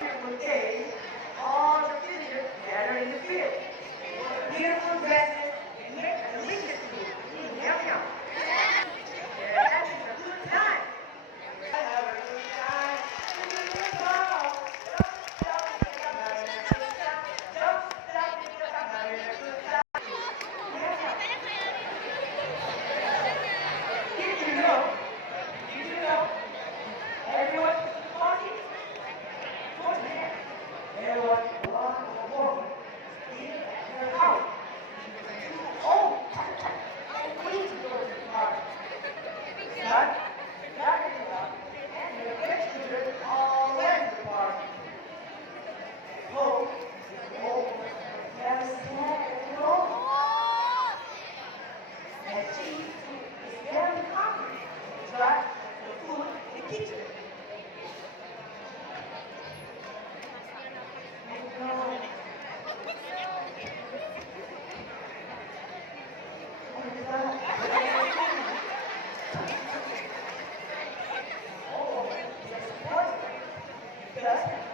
Beautiful day, all the children gather in the field. Beautiful dresses and make a delicious food. Yum yum. They're having a good time. Have a good time. Don't stop because I'm having a good time. Yum yum. Did you know? Did you know? Everyone is party. There was one woman in her house. Oh, please go to the party. But gathered up and the rich children all went to the party. Oh, oh, there was sad and alone. And she is very hungry. But the food in the kitchen. Oh, yes, of course. Because